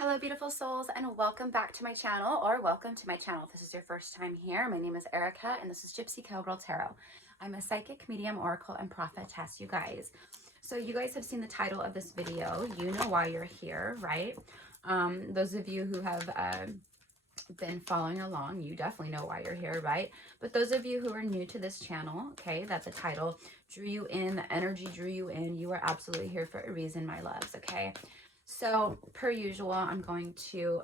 Hello, beautiful souls, and welcome back to my channel, or welcome to my channel. If this is your first time here, my name is Erica, and this is Gypsy Cowgirl Tarot. I'm a psychic, medium, oracle, and prophetess, you guys. So you guys have seen the title of this video. You know why you're here, right? Those of you who have been following along, you definitely know why you're here, right? But those of you who are new to this channel, okay, that the title drew you in, the energy drew you in, you are absolutely here for a reason, my loves, okay? So, per usual, I'm going to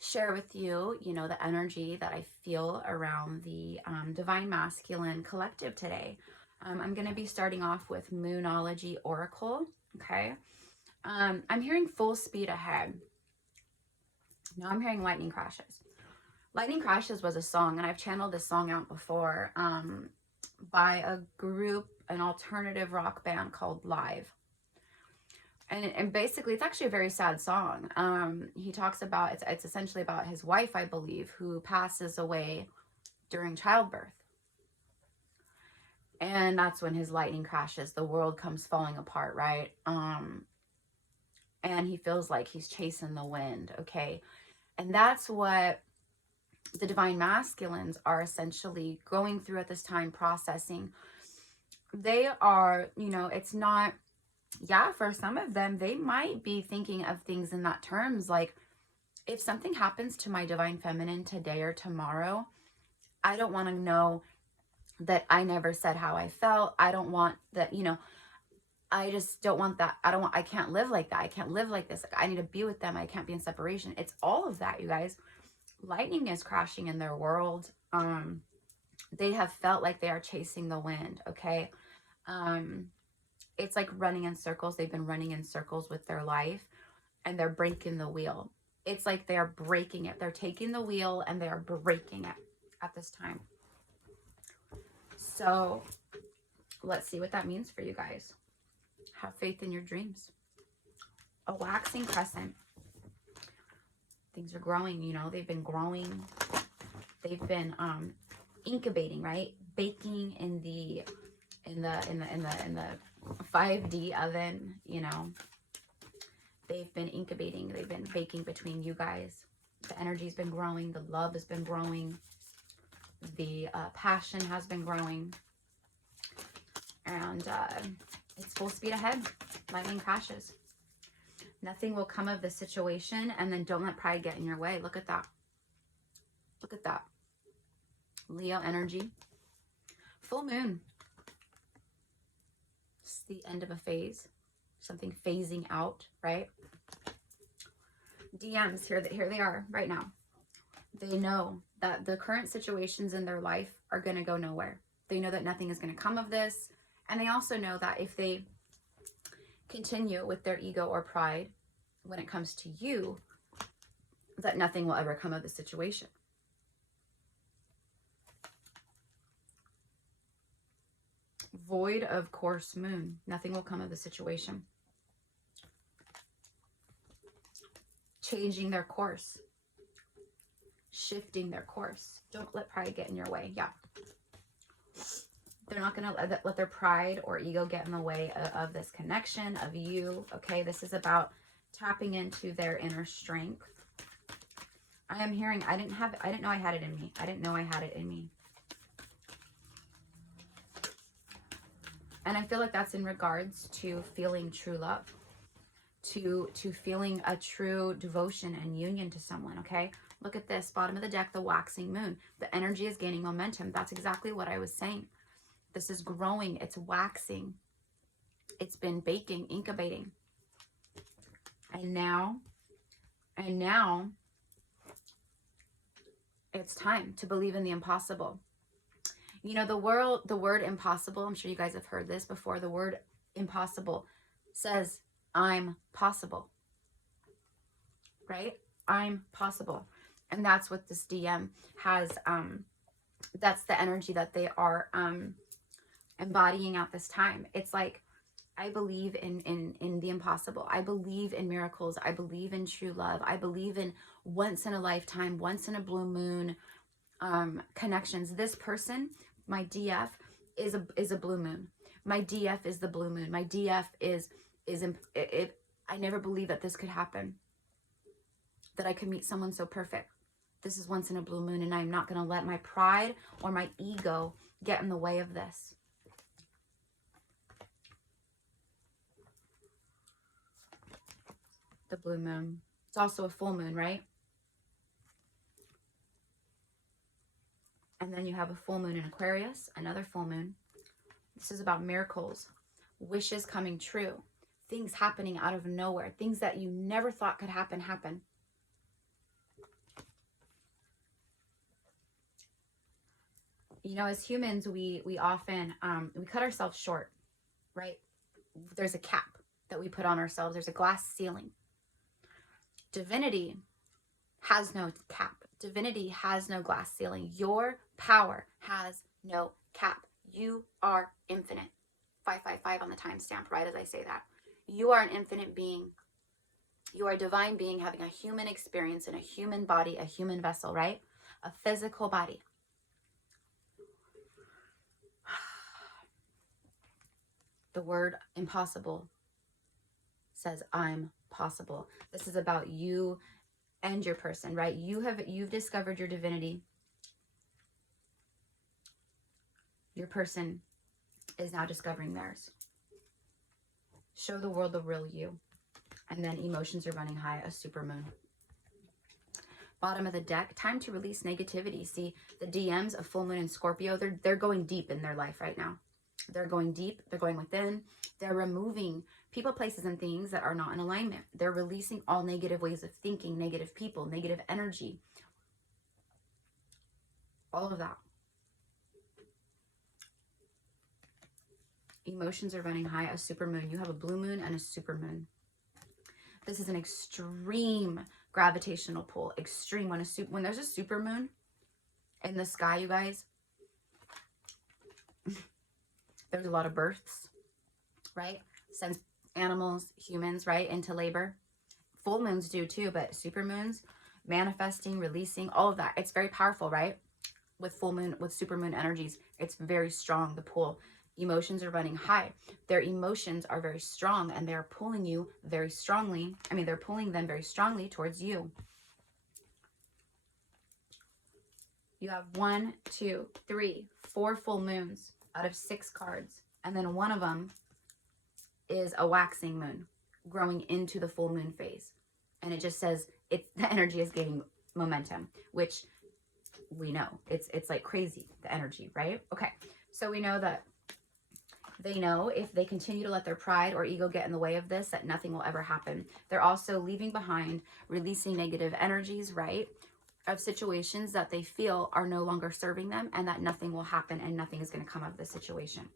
share with you, the energy that I feel around the Divine Masculine Collective today. I'm going to be starting off with Moonology Oracle, okay? I'm hearing full speed ahead. Now I'm hearing lightning crashes. Lightning Crashes was a song, and I've channeled this song out before by a group, an alternative rock band called Live. And basically, it's actually a very sad song. He talks about, it's essentially about his wife, I believe, who passes away during childbirth. And that's when his lightning crashes. The world comes falling apart, right? And he feels like he's chasing the wind, okay? And that's what the Divine Masculines are essentially going through at this time, processing. They are, it's not... Yeah, for some of them, they might be thinking of things in that terms. Like, if something happens to my Divine Feminine today or tomorrow, I don't want to know that I never said how I felt. I don't want that, I just don't want that. I can't live like that. I can't live like this. Like, I need to be with them. I can't be in separation. It's all of that, you guys. Lightning is crashing in their world. They have felt like they are chasing the wind, okay? It's like running in circles. They've been running in circles with their life, and they're breaking the wheel. It's like they're breaking it. They're taking the wheel and they are breaking it at this time. So let's see what that means for you guys. Have faith in your dreams. A waxing crescent. Things are growing, they've been growing. They've been incubating, right? Baking in the 5D oven, they've been incubating, they've been baking between you guys. The energy's been growing, the love has been growing, the passion has been growing, and it's full speed ahead. Lightning crashes. Nothing will come of the situation, and then don't let pride get in your way. Look at that. Look at that. Leo energy. Full moon. It's the end of a phase. Something phasing out, right? DMs, here they are right now. They know that the current situations in their life are going to go nowhere. They know that nothing is going to come of this. And they also know that if they continue with their ego or pride when it comes to you, that nothing will ever come of the situation. Void of course moon. Nothing will come of the situation. Changing their course. Shifting their course. Don't let pride get in your way. Yeah. They're not going to let their pride or ego get in the way of this connection, of you. Okay, this is about tapping into their inner strength. I am hearing, I didn't know I had it in me. I didn't know I had it in me. And I feel like that's in regards to feeling true love, to feeling a true devotion and union to someone, okay? Look at this, bottom of the deck, the waxing moon. The energy is gaining momentum. That's exactly what I was saying. This is growing. It's waxing. It's been baking, incubating. And now it's time to believe in the impossible. The word impossible, I'm sure you guys have heard this before. The word impossible says, I'm possible, right? I'm possible. And that's what this DM has, that's the energy that they are embodying at this time. It's like, I believe in the impossible. I believe in miracles. I believe in true love. I believe in once in a lifetime, once in a blue moon connections. This person, my DF, is a blue moon. My DF is the blue moon. My DF is I never believed that this could happen, that I could meet someone so perfect. This is once in a blue moon, and I'm not going to let my pride or my ego get in the way of this. The blue moon. It's also a full moon, right? And then you have a full moon in Aquarius, another full moon. This is about miracles, wishes coming true, things happening out of nowhere, things that you never thought could happen, happen. You know, as humans, we often, we cut ourselves short, right? There's a cap that we put on ourselves. There's a glass ceiling. Divinity has no cap. Divinity has no glass ceiling. Your power has no cap. You are infinite. 555 on the timestamp, right as I say that. You are an infinite being. You are a divine being having a human experience in a human body, a human vessel, right? A physical body. The word impossible says I'm possible. This is about you and your person, right? You've discovered your divinity. Your person is now discovering theirs. Show the world the real you. And then emotions are running high, a supermoon. Bottom of the deck, time to release negativity. See, the DMs of full moon and Scorpio, they're going deep in their life right now. They're going deep. They're going within. They're removing people, places, and things that are not in alignment. They're releasing all negative ways of thinking, negative people, negative energy. All of that. Emotions are running high, a supermoon. You have a blue moon and a supermoon. This is an extreme gravitational pull. Extreme. When there's a supermoon in the sky, you guys, there's a lot of births, right? Sends animals, humans, right, into labor. Full moons do too, but supermoons, manifesting, releasing, all of that. It's very powerful, right? With full moon, with supermoon energies, it's very strong, the pull. Emotions are running high. Their emotions are very strong, and they're pulling you very strongly. They're pulling them very strongly towards you. You have 1, 2, 3, 4 full moons out of 6 cards. And then one of them is a waxing moon growing into the full moon phase. And it just says the energy is gaining momentum, which we know. It's like crazy, the energy, right? Okay, so we know that they know if they continue to let their pride or ego get in the way of this, that nothing will ever happen. They're also leaving behind, releasing negative energies, right? Of situations that they feel are no longer serving them, and that nothing will happen and nothing is going to come of the situation.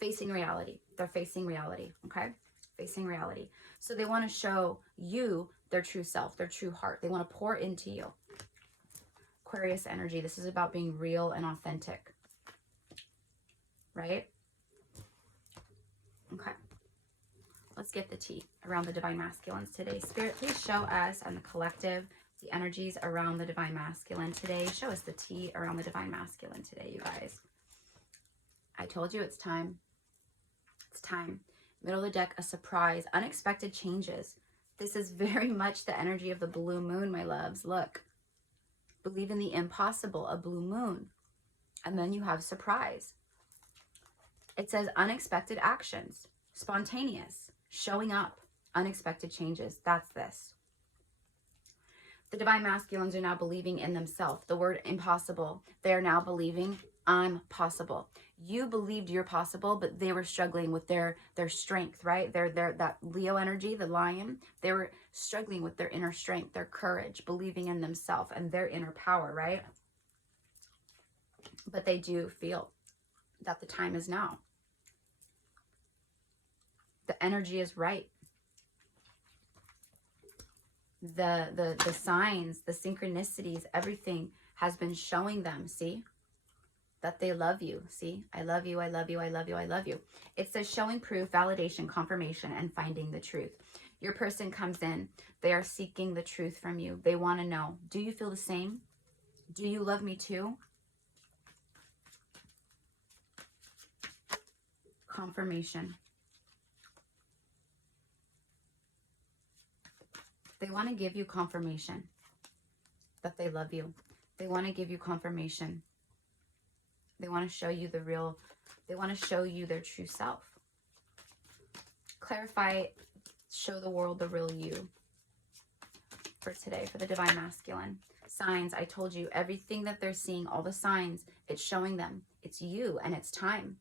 Facing reality. They're facing reality, okay? Facing reality. So they want to show you their true self, their true heart. They want to pour into you. Aquarius energy. This is about being real and authentic, right? Okay. Let's get the tea around the Divine Masculines today. Spirit, please show us and the collective the energies around the Divine Masculine today. Show us the tea around the Divine Masculine today, you guys. I told you it's time. It's time. Middle of the deck, a surprise, unexpected changes. This is very much the energy of the blue moon, my loves. Look, believe in the impossible, a blue moon. And then you have surprise. It says unexpected actions, spontaneous, showing up, unexpected changes. That's this. The Divine Masculines are now believing in themselves. The word impossible, they are now believing I'm possible. You believed you're possible, but they were struggling with their strength, right? That Leo energy, the lion, they were struggling with their inner strength, their courage, believing in themselves and their inner power, right? But they do feel that the time is now. The energy is right. The signs, the synchronicities, everything has been showing them, see? That they love you. See, I love you, I love you, I love you, I love you. It says showing proof, validation, confirmation, and finding the truth. Your person comes in, they are seeking the truth from you. They want to know, do you feel the same? Do you love me too? Confirmation. They want to give you confirmation that they love you. They want to give you confirmation. They want to show you the real, they want to show you their true self. Clarify, show the world the real you for today, for the Divine Masculine. Signs, I told you, everything that they're seeing, all the signs, it's showing them. It's you and it's time.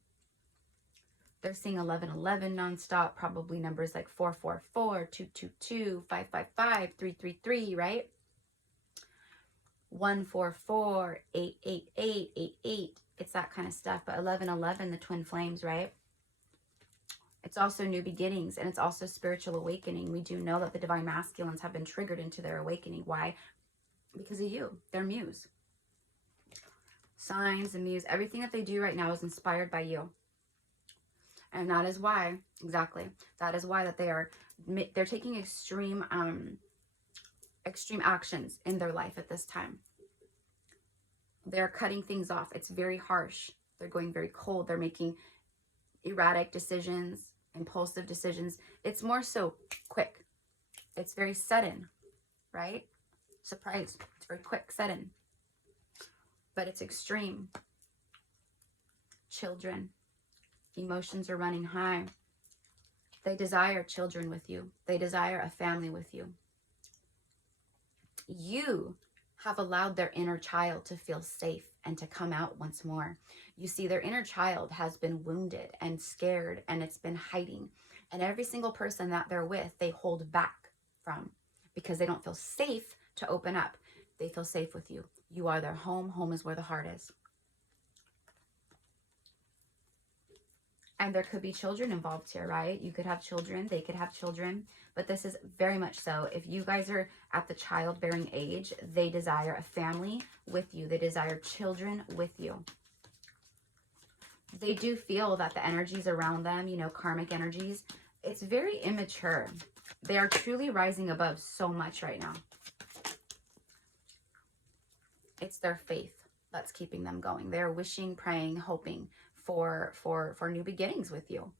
They're seeing 1111 nonstop, probably numbers like 444, 222, 555, 333, right? 144, 888, 88. It's that kind of stuff. But 1111, the twin flames, right? It's also new beginnings, and it's also spiritual awakening. We do know that the Divine Masculines have been triggered into their awakening. Why? Because of you, their muse. Signs, the muse, everything that they do right now is inspired by you. And that is why, exactly, that is why that they're taking extreme actions in their life at this time. They're cutting things off. It's very harsh. They're going very cold. They're making erratic decisions, impulsive decisions. It's more so quick. It's very sudden, right? Surprise. It's very quick, sudden. But it's extreme. Children. Emotions are running high. They desire children with you. They desire a family with you. You have allowed their inner child to feel safe and to come out once more. You see, their inner child has been wounded and scared, and it's been hiding. And every single person that they're with, they hold back from, because they don't feel safe to open up. They feel safe with you. You are their home. Home is where the heart is. And there could be children involved here, right? You could have children. They could have children. But this is very much so. If you guys are at the childbearing age, they desire a family with you. They desire children with you. They do feel that the energies around them, you know, karmic energies, it's very immature. They are truly rising above so much right now. It's their faith that's keeping them going. They're wishing, praying, hoping for new beginnings with you.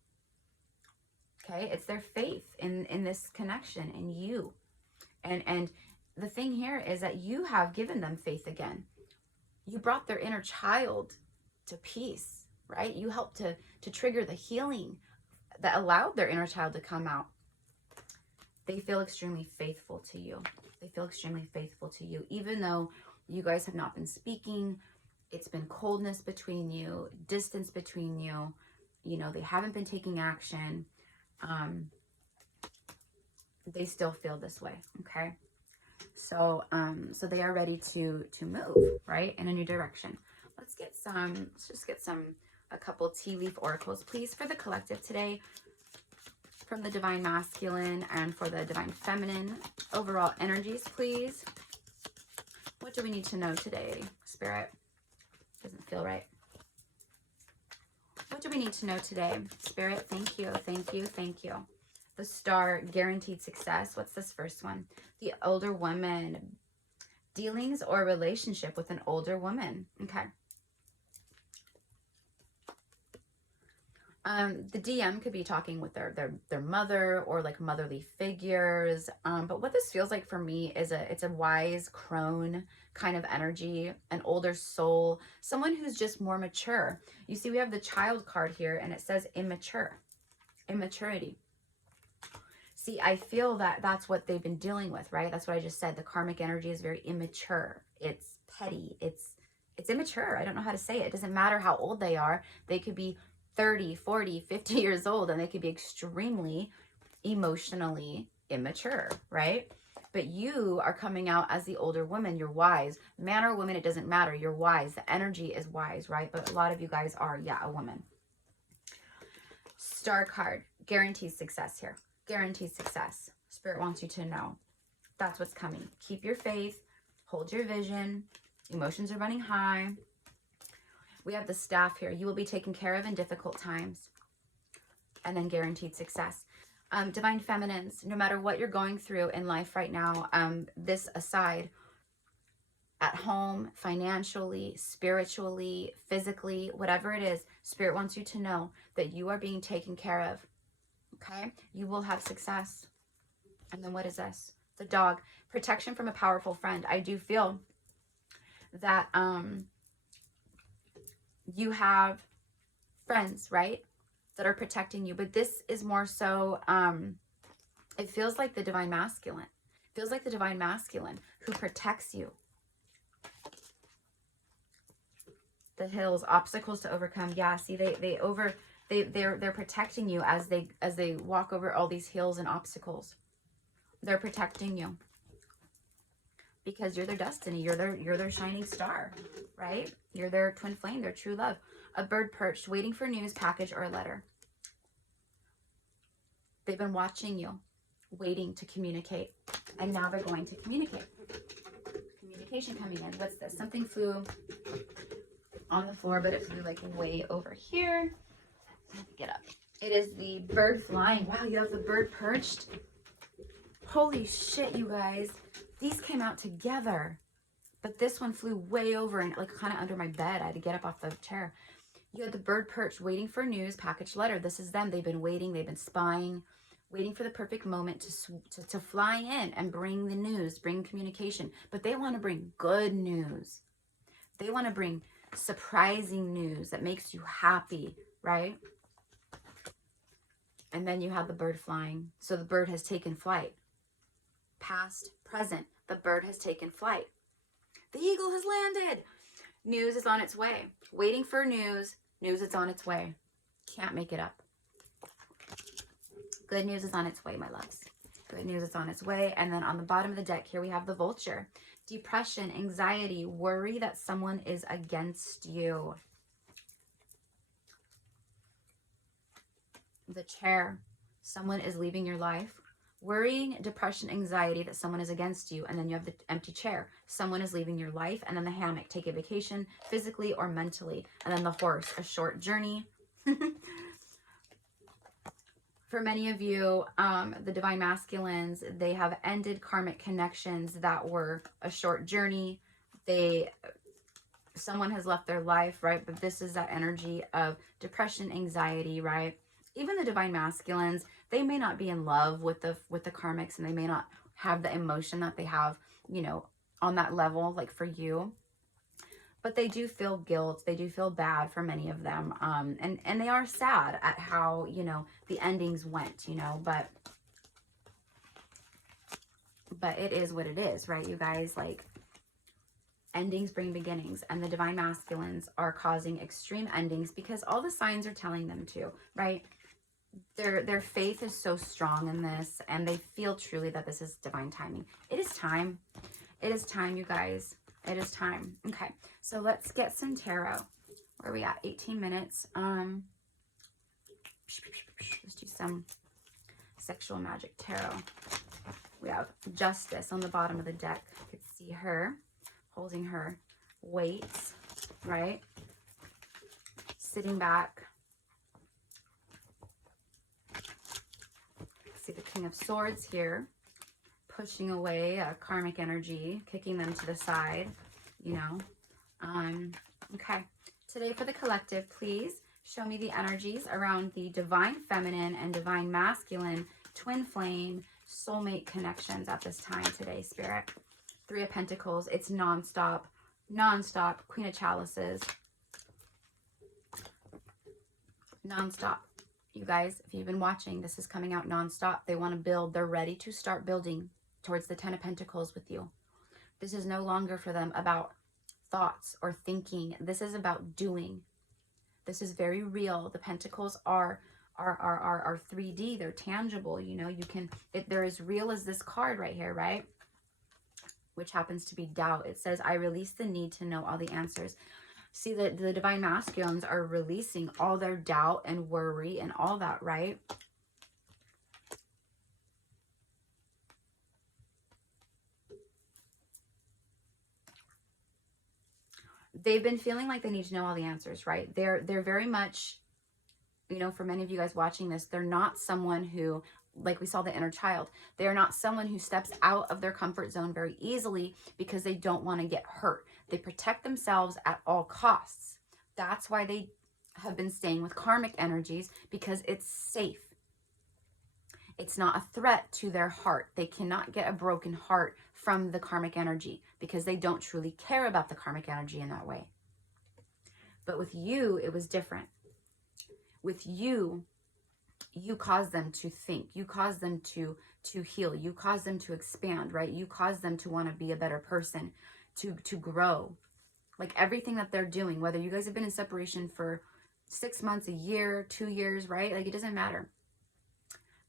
Okay, it's their faith in this connection, in you. And the thing here is that you have given them faith again. You brought their inner child to peace, right? You helped to trigger the healing that allowed their inner child to come out. They feel extremely faithful to you. They feel extremely faithful to you, even though you guys have not been speaking. It's been coldness between you, distance between you. You know, they haven't been taking action. They still feel this way, okay? So they are ready to move, right, in a new direction. Let's just get a couple tea leaf oracles, please, for the collective today, from the Divine Masculine and for the Divine Feminine. Overall energies, please. What do we need to know today, Spirit? Doesn't feel right. What do we need to know today? Spirit, thank you, thank you, thank you. The Star, guaranteed success. What's this first one? The older woman. Dealings or relationship with an older woman. Okay. The DM could be talking with their mother or like motherly figures. But what this feels like for me is it's a wise crone kind of energy, an older soul, someone who's just more mature. You see, we have the Child card here, and it says immature, immaturity. See, I feel that that's what they've been dealing with, right? That's what I just said. The karmic energy is very immature. It's petty. It's immature. I don't know how to say it. It doesn't matter how old they are. They could be 30, 40, 50 years old, and they could be extremely emotionally immature, right? But you are coming out as the older woman. You're wise. Man or woman, it doesn't matter. You're wise. The energy is wise, right? But a lot of you guys are, yeah, a woman. Star card, guaranteed success here. Guaranteed success. Spirit wants you to know that's what's coming. Keep your faith. Hold your vision. Emotions are running high. We have the Staff here. You will be taken care of in difficult times. And then guaranteed success. Divine Feminines, no matter what you're going through in life right now, this aside, at home, financially, spiritually, physically, whatever it is, Spirit wants you to know that you are being taken care of. Okay? You will have success. And then what is this? The dog, protection from a powerful friend. I do feel that you have friends, right, that are protecting you. But this is more so, it feels like the divine masculine. It feels like the divine masculine who protects you. The hills, obstacles to overcome. Yeah, see, they're protecting you as they walk over all these hills and obstacles. They're protecting you because you're their destiny. You're their shining star, right? You're their twin flame, their true love. A bird perched, waiting for news, package, or a letter. They've been watching you, waiting to communicate, and now they're going to communicate. Communication coming in. What's this? Something flew on the floor, but it flew like way over here. Get up. It is the bird flying. Wow, you have the bird perched. Holy shit, you guys. These came out together, but this one flew way over and like kind of under my bed. I had to get up off the chair. You had the bird perched, waiting for news, package, letter. This is them. They've been waiting. They've been spying, waiting for the perfect moment to fly in and bring the news, bring communication. But they want to bring good news. They want to bring surprising news that makes you happy, right? And then you have the bird flying. So the bird has taken flight. Past, present, the bird has taken flight. The eagle has landed. News is on its way. Waiting for news. News is on its way. Can't make it up. Good news is on its way, my loves. Good news is on its way. And then on the bottom of the deck here we have the vulture. Depression, anxiety, worry that someone is against you. The chair. Someone is leaving your life. Worrying, depression, anxiety that someone is against you. And then you have the empty chair. Someone is leaving your life. And then the hammock, take a vacation physically or mentally. And then the horse, a short journey. For many of you, the divine masculines, they have ended karmic connections that were a short journey. Someone has left their life, right? But this is that energy of depression, anxiety, right? Even the divine masculines, they may not be in love with the karmics, and they may not have the emotion that they have, you know, on that level, like for you. But they do feel guilt. They do feel bad for many of them. And they are sad at how, you know, the endings went, you know, but it is what it is, right? You guys, like, endings bring beginnings, and the divine masculines are causing extreme endings because all the signs are telling them to, right? Their faith is so strong in this, and they feel truly that this is divine timing. It is time. It is time, you guys. It is time. Okay, so let's get some tarot. Where are we at? 18 minutes. Let's do some sexual magic tarot. We have Justice on the bottom of the deck. You can see her holding her weights, right? Sitting back. See the King of Swords here, pushing away a karmic energy, kicking them to the side, you know. Okay, today for the collective, please show me the energies around the divine feminine and divine masculine twin flame soulmate connections at this time today, Spirit. Three of Pentacles, it's non-stop, Queen of Chalices, non-stop. You guys, if you've been watching, this is coming out non-stop. They want to build. They're ready to start building towards the Ten of Pentacles with you. This is no longer for them about thoughts or thinking. This is about doing. This is very real. The Pentacles are 3D. They're tangible. You know, you can, they're as real as this card right here, right? Which happens to be doubt. It says, I release the need to know all the answers. See, the divine masculines are releasing all their doubt and worry and all that, right? They've been feeling like they need to know all the answers, right? They're very much, you know, for many of you guys watching this, they're not someone who, like we saw the inner child, they are not someone who steps out of their comfort zone very easily because they don't want to get hurt. They protect themselves at all costs. That's why they have been staying with karmic energies, because it's safe. It's not a threat to their heart. They cannot get a broken heart from the karmic energy because they don't truly care about the karmic energy in that way. But with you, it was different. With you, you caused them to think. You caused them to heal. You caused them to expand, right? You caused them to want to be a better person, to grow. Like everything that they're doing, whether you guys have been in separation for 6 months, a year, 2 years, right? Like it doesn't matter.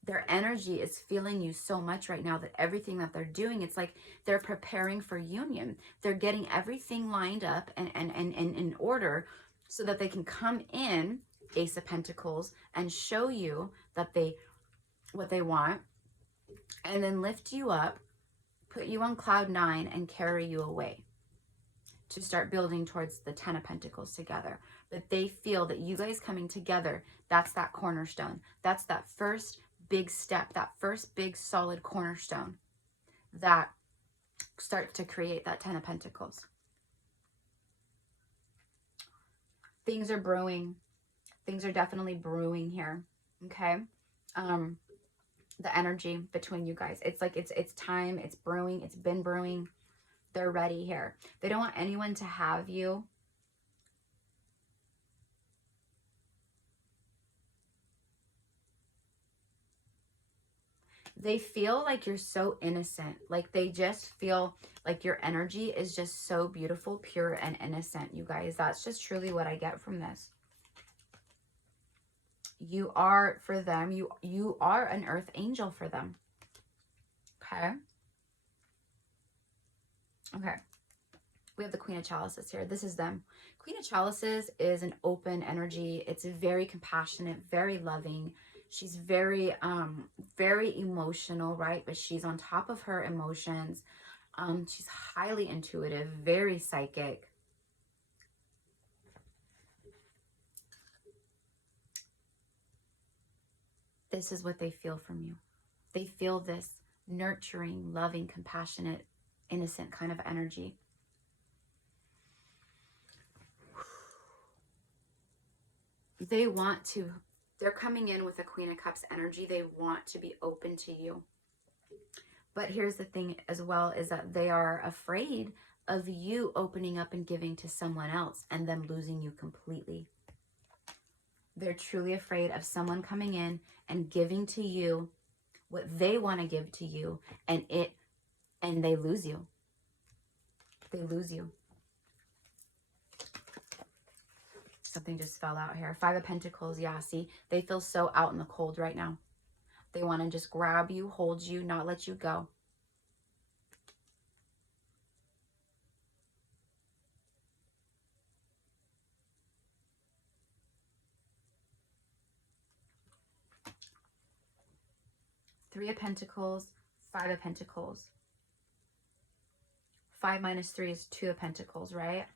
Their energy is feeling you so much right now that everything that they're doing, it's like they're preparing for union. They're getting everything lined up and in order so that they can come in, Ace of Pentacles, and show you that what they want, and then lift you up, put you on cloud 9, and carry you away to start building towards the 10 of Pentacles together. But they feel that you guys coming together, that's that cornerstone. That's that first big step, that first big solid cornerstone that starts to create that 10 of Pentacles. Things are brewing. Things are definitely brewing here. Okay. The energy between you guys. It's like it's time. It's brewing. It's been brewing. They're ready here. They don't want anyone to have you. They feel like you're so innocent. Like they just feel like your energy is just so beautiful, pure, and innocent, you guys. That's just truly what I get from this. You are, for them, you are an earth angel for them. Okay. Okay. We have the Queen of Chalices here. This is them. Queen of Chalices is an open energy. It's very compassionate, very loving. She's very, very emotional, right? But she's on top of her emotions. She's highly intuitive, very psychic. This is what they feel from you. They feel this nurturing, loving, compassionate, innocent kind of energy. They want to, they're coming in with a Queen of Cups energy. They want to be open to you. But here's the thing as well, is that they are afraid of you opening up and giving to someone else and them losing you completely. They're truly afraid of someone coming in and giving to you what they want to give to you, and they lose you. They lose you. Something just fell out here. 5 of Pentacles. Yeah, see, they feel so out in the cold right now. They want to just grab you, hold you, not let you go. Three of Pentacles, 5 of Pentacles. 5 minus 3 is 2 of Pentacles, right?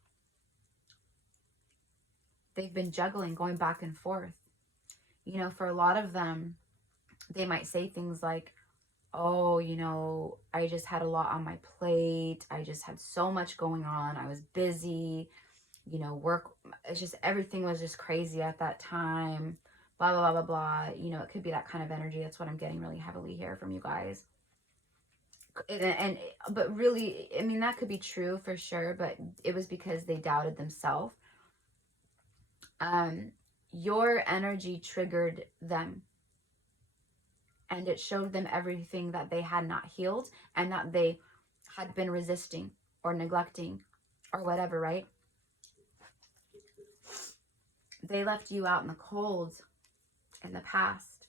They've been juggling, going back and forth. You know, for a lot of them, they might say things like, oh, you know, I just had a lot on my plate. I just had so much going on. I was busy, you know, work. It's just, everything was just crazy at that time. Blah, blah, blah, blah, blah. You know, it could be that kind of energy. That's what I'm getting really heavily here from you guys. But really, I mean, that could be true for sure, but it was because they doubted themselves. Your energy triggered them, and it showed them everything that they had not healed and that they had been resisting or neglecting or whatever, right? They left you out in the cold in the past.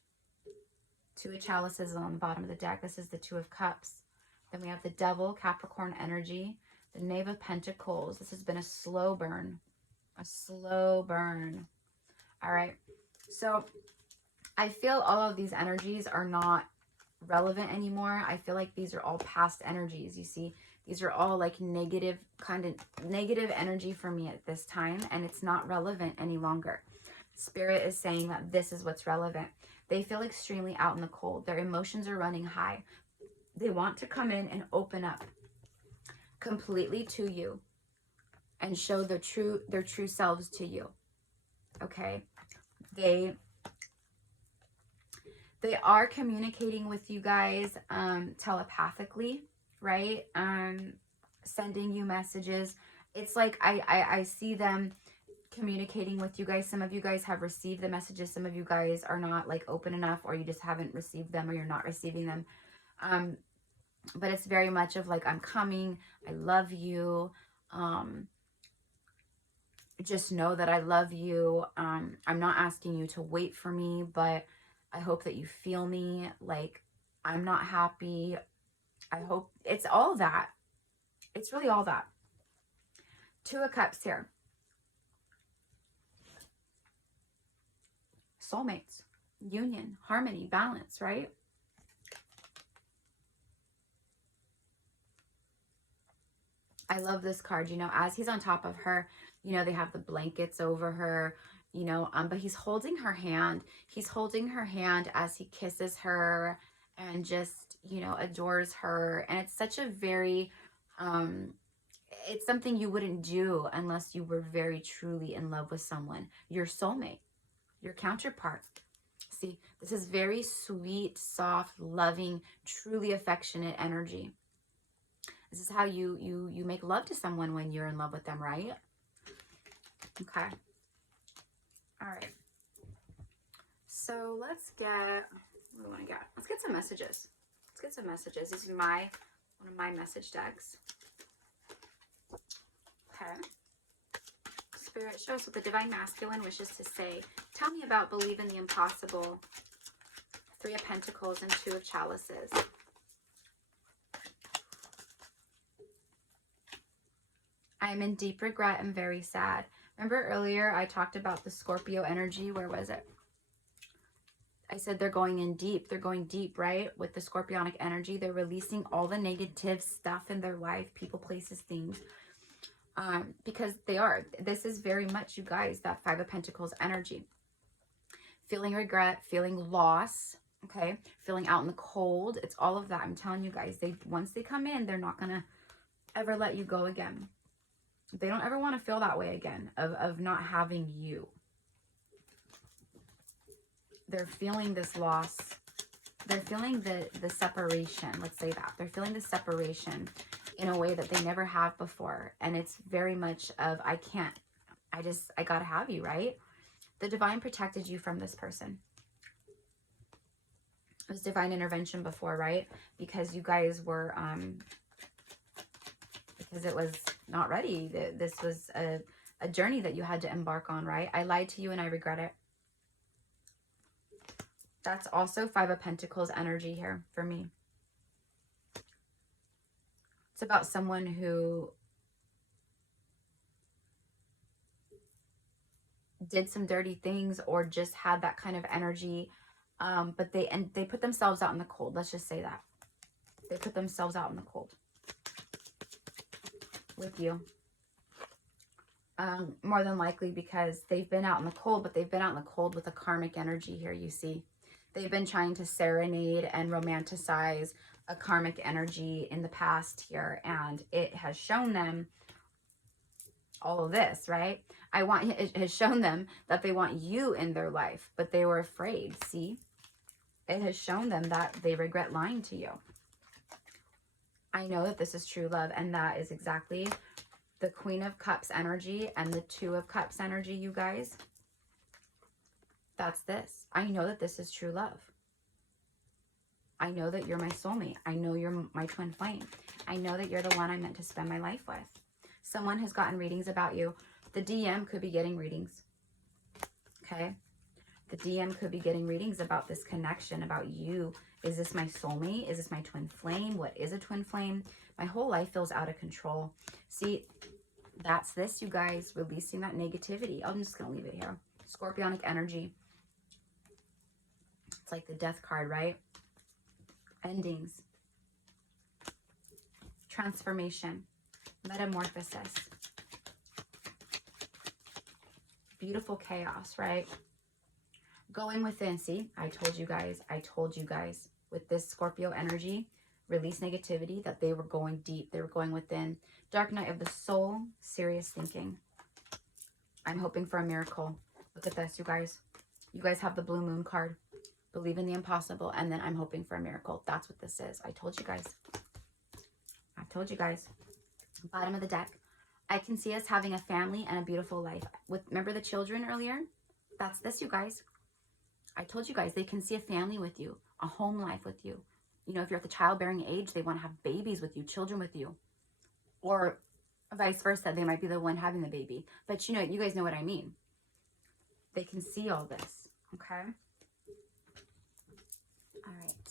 2 of Chalices on the bottom of the deck. This is the 2 of Cups. Then we have the Devil, Capricorn energy, the Knave of Pentacles. This has been a slow burn. A slow burn. All right. So I feel all of these energies are not relevant anymore. I feel like these are all past energies. You see, these are all like negative, kind of negative energy for me at this time, and it's not relevant any longer. Spirit is saying that this is what's relevant. They feel extremely out in the cold. Their emotions are running high. They want to come in and open up completely to you and show their true selves to you. Okay? They are communicating with you guys telepathically, right? Sending you messages. It's like I see them communicating with you guys. Some of you guys have received the messages. Some of you guys are not like open enough, or you just haven't received them, or you're not receiving them. But it's very much of like, I'm coming. I love you. Just know that I love you. I'm not asking you to wait for me, but I hope that you feel me. Like, I'm not happy. I hope it's all that. It's really all that. Two of Cups here. Soulmates, union, harmony, balance, right? I love this card. You know, as he's on top of her, you know, they have the blankets over her, you know, but he's holding her hand. He's holding her hand as he kisses her and just, you know, adores her. And it's such a very, it's something you wouldn't do unless you were very truly in love with someone, your soulmate, your counterpart. See, this is very sweet, soft, loving, truly affectionate energy. This is how you make love to someone when you're in love with them, right? Okay. All right. So let's get, what do we want to get? Let's get some messages. Let's get some messages. This is one of my message decks. Okay. Spirit, show us what the Divine Masculine wishes to say. Tell me about believe in the impossible. Three of Pentacles and Two of Chalices. I am in deep regret and very sad. Remember earlier I talked about the Scorpio energy? Where was it? I said they're going in deep. They're going deep, right? With the Scorpionic energy. They're releasing all the negative stuff in their life. People, places, things. Because they are. This is very much, you guys, that Five of Pentacles energy. Feeling regret, feeling loss, okay? Feeling out in the cold. It's all of that. I'm telling you guys, once they come in, they're not going to ever let you go again. They don't ever want to feel that way again, of not having you. They're feeling this loss. They're feeling the separation. Let's say that. They're feeling the separation in a way that they never have before. And it's very much of, I got to have you, right? The divine protected you from this person. It was divine intervention before, right? Because you guys were, because it was not ready. This was a journey that you had to embark on, right? I lied to you and I regret it. That's also Five of Pentacles energy here for me. It's about someone who did some dirty things or just had that kind of energy. But they put themselves out in the cold. Let's just say that. They put themselves out in the cold with you. More than likely because they've been out in the cold, but they've been out in the cold with a karmic energy here, you see. They've been trying to serenade and romanticize a karmic energy in the past here, and it has shown them all of this, right? It has shown them that they want you in their life, but they were afraid, see? It has shown them that they regret lying to you. I know that this is true love, and that is exactly the Queen of Cups energy and the Two of Cups energy, you guys. That's this. I know that this is true love. I know that you're my soulmate. I know you're my twin flame. I know that you're the one I'm meant to spend my life with. Someone has gotten readings about you. The DM could be getting readings. Okay? The DM could be getting readings about this connection, about you. Is this my soulmate? Is this my twin flame? What is a twin flame? My whole life feels out of control. See, that's this, you guys. Releasing that negativity. I'm just going to leave it here. Scorpionic energy. It's like the death card, right? Endings. Transformation. Metamorphosis. Beautiful chaos, right? Going within. See, I told you guys with this Scorpio energy, release negativity, that they were going deep. They were going within. Dark night of the soul, serious thinking. I'm hoping for a miracle. Look at this, you guys. You guys have the blue moon card. believe in the impossible, and then I'm hoping for a miracle. That's what this is. I told you guys. I told you guys. Bottom of the deck. I can see us having a family and a beautiful life. Remember the children earlier? That's this, you guys. I told you guys, they can see a family with you, a home life with you. You know, if you're at the childbearing age, they want to have babies with you, children with you. Or vice versa, they might be the one having the baby. But you know, you guys know what I mean. They can see all this, okay? All right.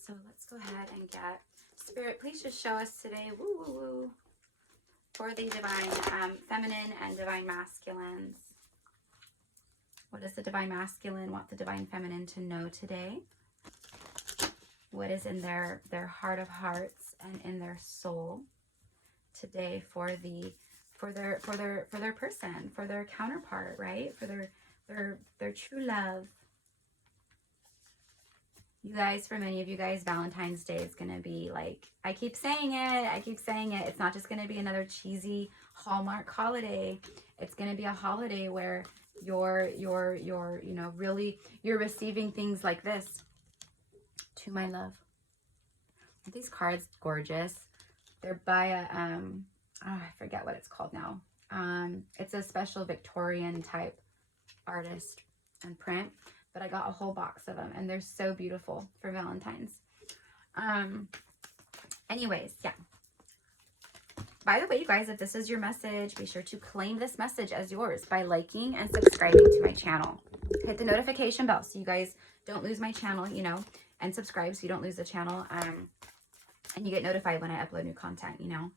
So let's go ahead and get Spirit. Please just show us today, woo, woo, woo, for the divine feminine and divine masculines. What does the divine masculine want the divine feminine to know today? What is in their heart of hearts and in their soul today for their person, for their counterpart, right? For their true love. You guys, for many of you guys, Valentine's Day is going to be like, I keep saying it. It's not just going to be another cheesy Hallmark holiday. It's going to be a holiday where you're you know, really, you're receiving things like this. To my love. These cards, gorgeous. They're by a, I forget what it's called now. It's a special Victorian type artist and print. But I got a whole box of them, and they're so beautiful for Valentine's. Anyways, yeah. By the way, you guys, if this is your message, be sure to claim this message as yours by liking and subscribing to my channel. Hit the notification bell so you guys don't lose my channel, you know, and subscribe so you don't lose the channel. And you get notified when I upload new content, you know.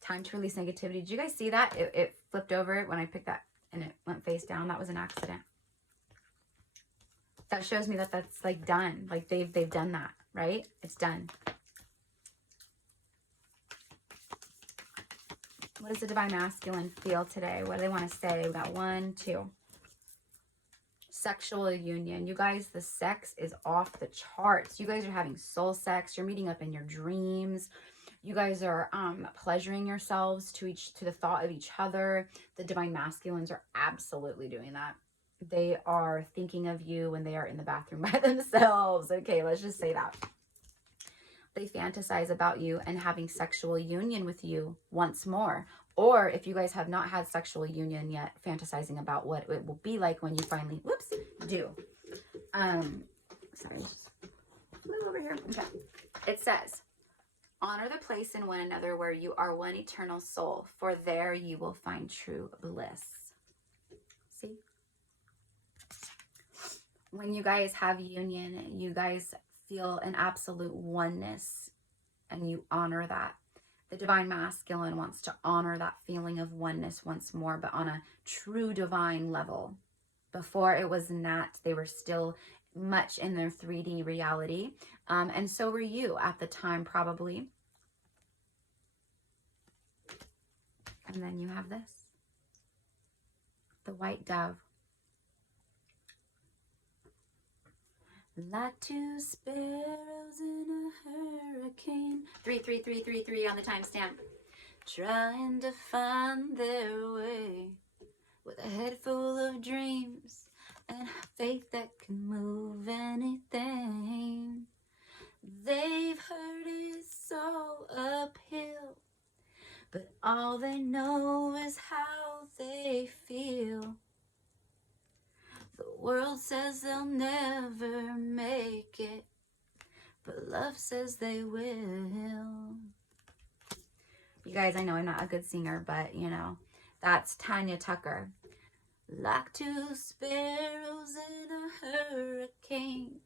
Time to release negativity. Did you guys see that? It flipped over when I picked that and it went face down. That was an accident. That shows me that that's like done. Like they've done that, right? It's done. What does the divine masculine feel today? What do they want to say? We got 1, 2. Sexual union. You guys, the sex is off the charts. You guys are having soul sex. You're meeting up in your dreams. You guys are pleasuring yourselves to the thought of each other. The divine masculines are absolutely doing that. They are thinking of you when they are in the bathroom by themselves. Okay, let's just say that. They fantasize about you and having sexual union with you once more. Or if you guys have not had sexual union yet, fantasizing about what it will be like when you finally, whoops, do. Sorry, just flew over here. Okay. It says, honor the place in one another where you are one eternal soul, for there you will find true bliss. See? When you guys have union, you guys feel an absolute oneness and you honor that. The divine masculine wants to honor that feeling of oneness once more, but on a true divine level. Before it was not, they were still much in their 3D reality. And so were you at the time, probably. And then you have this. The white dove. Like two sparrows in a hurricane. 33333 on the timestamp. Trying to find their way with a head full of dreams and faith that can move anything. They've heard it's all uphill, but all they know is how they feel. The world says they'll never make it, but love says they will. You guys, I know I'm not a good singer, but you know, that's Tanya Tucker. Like two sparrows in a hurricane.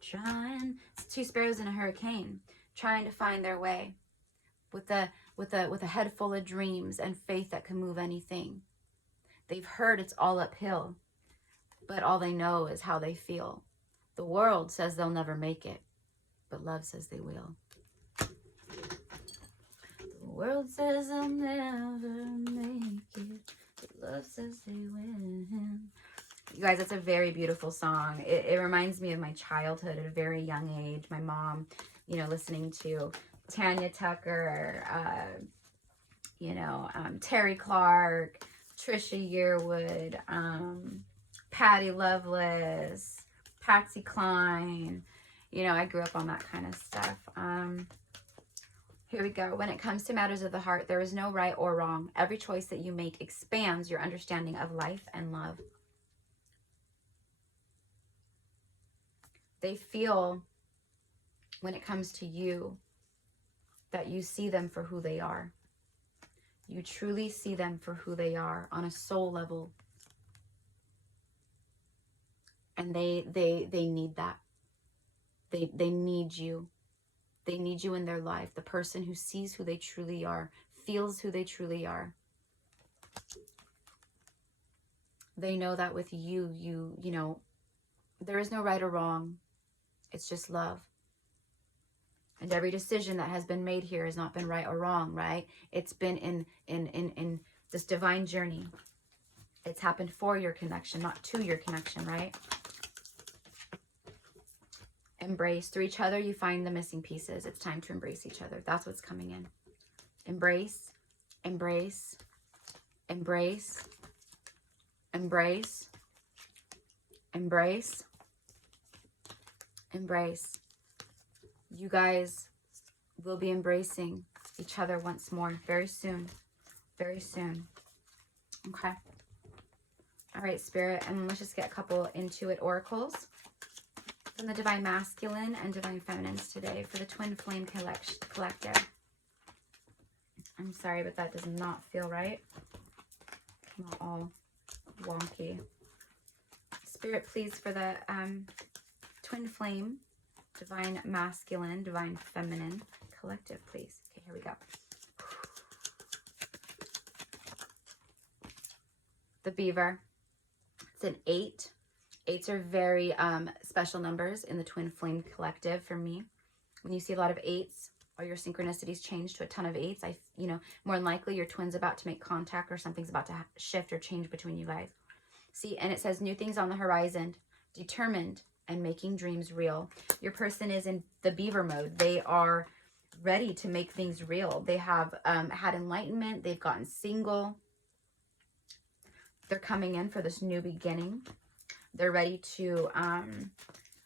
It's two sparrows in a hurricane, trying to find their way with a head full of dreams and faith that can move anything. They've heard it's all uphill, but all they know is how they feel. The world says they'll never make it, but love says they will. The world says they'll never make it, but love says they will. You guys, it's a very beautiful song. It reminds me of my childhood at a very young age. My mom, you know, listening to Tanya Tucker, Terry Clark, Trisha Yearwood, Patty Loveless, Patsy Cline. You know, I grew up on that kind of stuff. Here we go. When it comes to matters of the heart, there is no right or wrong. Every choice that you make expands your understanding of life and love. They feel, when it comes to you, that you see them for who they are. You truly see them for who they are on a soul level. And they need that. They need you. They need you in their life. The person who sees who they truly are, feels who they truly are. They know that with you, you know, there is no right or wrong. It's just love. And every decision that has been made here has not been right or wrong, right? It's been in this divine journey. It's happened for your connection, not to your connection, right? Embrace. Through each other, you find the missing pieces. It's time to embrace each other. That's what's coming in. Embrace, embrace, embrace, embrace, embrace, embrace. You guys will be embracing each other once more very soon. Very soon. Okay. All right, Spirit. And let's just get a couple Intuit oracles from the Divine Masculine and Divine Feminines today for the Twin Flame Collective. I'm sorry, but that does not feel right. Came out all wonky. Spirit, please, for the Twin Flame, Divine Masculine, Divine Feminine Collective, please. Okay, here we go. The Beaver. It's an 8. 8s are very special numbers in the Twin Flame Collective for me. When you see a lot of 8s, or your synchronicities change to a ton of 8s, you know, more than likely your twin's about to make contact or something's about to shift or change between you guys. See, and it says new things on the horizon, determined and making dreams real. Your person is in the Beaver mode. They are ready to make things real. They have had enlightenment. They've gotten single. They're coming in for this new beginning. They're ready to,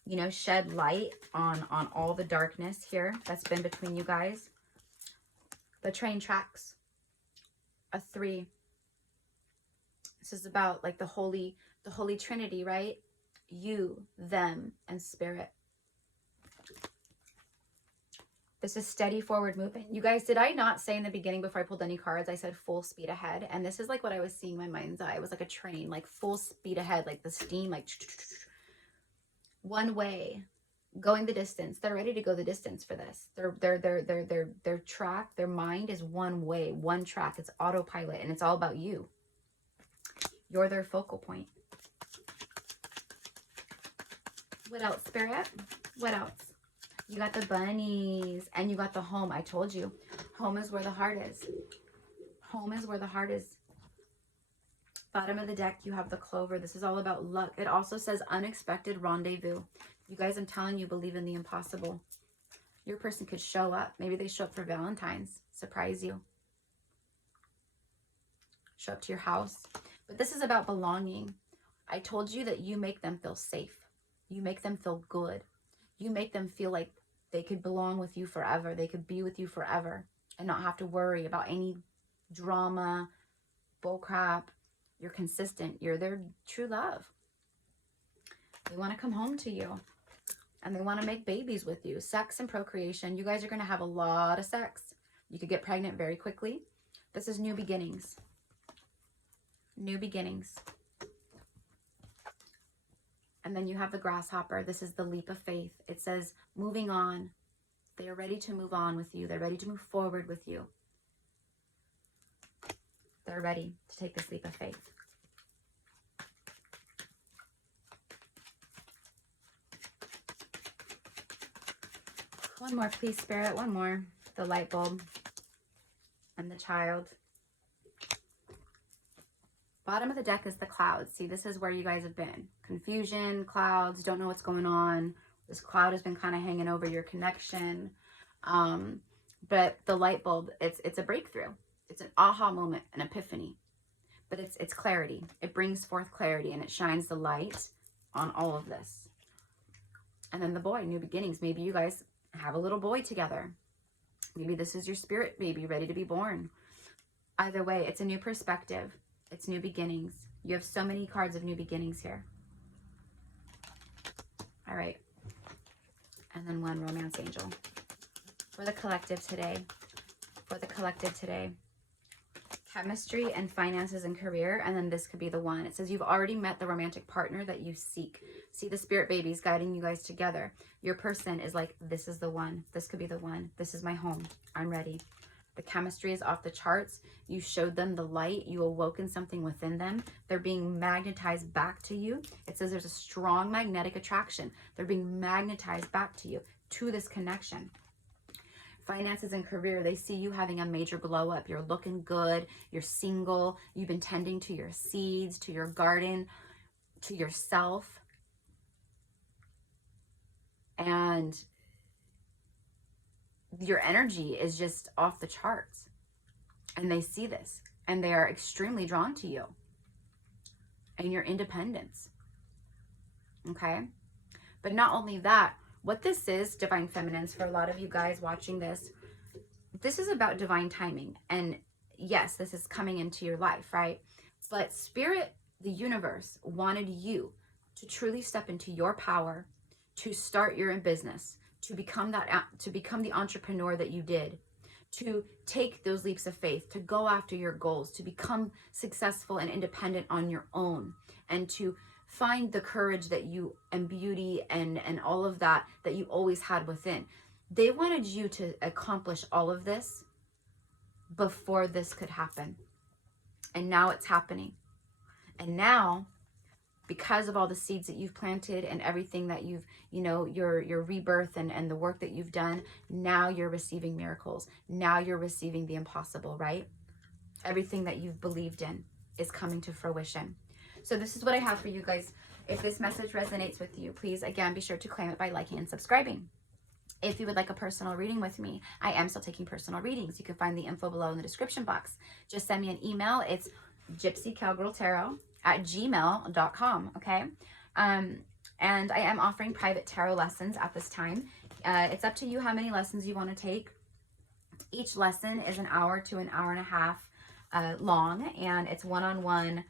you know, shed light on all the darkness here that's been between you guys. The train tracks. A 3. This is about like the Holy Trinity, right? You, them, and Spirit. This is steady forward movement. You guys, did I not say in the beginning before I pulled any cards, I said full speed ahead? And this is like what I was seeing in my mind's eye. It was like a train, like full speed ahead, like the steam, like one way, going the distance. They're ready to go the distance for this. Their track, their mind is one way, one track. It's autopilot, and it's all about you. You're their focal point. What else, Spirit? What else? You got the bunnies and you got the home. I told you, home is where the heart is. Home is where the heart is. Bottom of the deck, you have the clover. This is all about luck. It also says unexpected rendezvous. You guys, I'm telling you, believe in the impossible. Your person could show up. Maybe they show up for Valentine's. Surprise you. Show up to your house. But this is about belonging. I told you that you make them feel safe. You make them feel good. You make them feel like they could belong with you forever. They could be with you forever and not have to worry about any drama, bullcrap. You're consistent. You're their true love. They want to come home to you and they want to make babies with you. Sex and procreation. You guys are going to have a lot of sex. You could get pregnant very quickly. This is new beginnings. New beginnings. And then you have the grasshopper. This is the leap of faith. It says moving on. They are ready to move on with you. They're ready to move forward with you. They're ready to take this leap of faith. One more, please, Spirit. One more. The light bulb and the child. Bottom of the deck is the clouds. See, this is where you guys have been. Confusion, clouds, don't know what's going on. This cloud has been kind of hanging over your connection. But the light bulb, it's a breakthrough. It's an aha moment, an epiphany. but it's clarity. It brings forth clarity, and it shines the light on all of this. And then the boy, new beginnings. Maybe you guys have a little boy together. Maybe this is your spirit baby ready to be born. Either way, it's a new perspective. It's new beginnings. You have so many cards of new beginnings here. All right. And then one romance angel. For the collective today. For the collective today. Chemistry and finances and career. And then this could be the one. It says you've already met the romantic partner that you seek. See the spirit babies guiding you guys together. Your person is like, this is the one. This could be the one. This is my home. I'm ready. The chemistry is off the charts. You showed them the light. You awoken something within them. They're being magnetized back to you. It says there's a strong magnetic attraction. They're being magnetized back to you, to this connection. Finances and career, they see you having a major glow up. You're looking good. You're single. You've been tending to your seeds, to your garden, to yourself. And your energy is just off the charts. And they see this. And they are extremely drawn to you. And your independence. Okay? But not only that, what this is, Divine Feminines, for a lot of you guys watching this, this is about divine timing. And yes, this is coming into your life, right? But Spirit, the universe, wanted you to truly step into your power, to start your own business, to become the entrepreneur that you did, to take those leaps of faith, to go after your goals, to become successful and independent on your own, and to find the courage that you, and beauty and all of that you always had within. They wanted you to accomplish all of this before this could happen. And now it's happening. And now, because of all the seeds that you've planted and everything that you've, your rebirth and the work that you've done, now you're receiving miracles. Now you're receiving the impossible, right? Everything that you've believed in is coming to fruition. So this is what I have for you guys. If this message resonates with you, please, again, be sure to claim it by liking and subscribing. If you would like a personal reading with me, I am still taking personal readings. You can find the info below in the description box. Just send me an email. It's gypsycowgirltarot@gmail.com, okay? And I am offering private tarot lessons at this time. It's up to you how many lessons you want to take. Each lesson is an hour to an hour and a half long, and it's one-on-one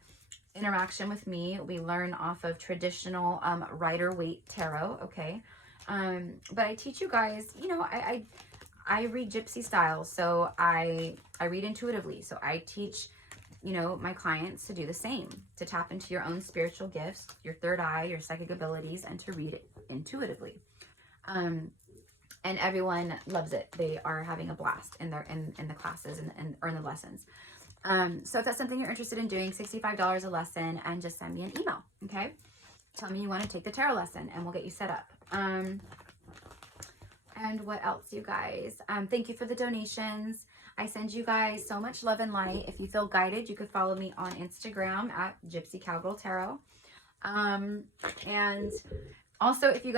interaction with me. We learn off of traditional Rider-Waite tarot, okay? But I teach you guys, I read gypsy style, so I read intuitively. So I teach, my clients to do the same, to tap into your own spiritual gifts, your third eye, your psychic abilities, and to read it intuitively. And everyone loves it. They are having a blast in the classes and in the lessons. So if that's something you're interested in doing, $65 a lesson, and just send me an email, okay? Tell me you want to take the tarot lesson, and we'll get you set up. And what else, you guys? Thank you for the donations. I send you guys so much love and light. If you feel guided, you could follow me on Instagram at Gypsy Cowgirl Tarot. And also, if you guys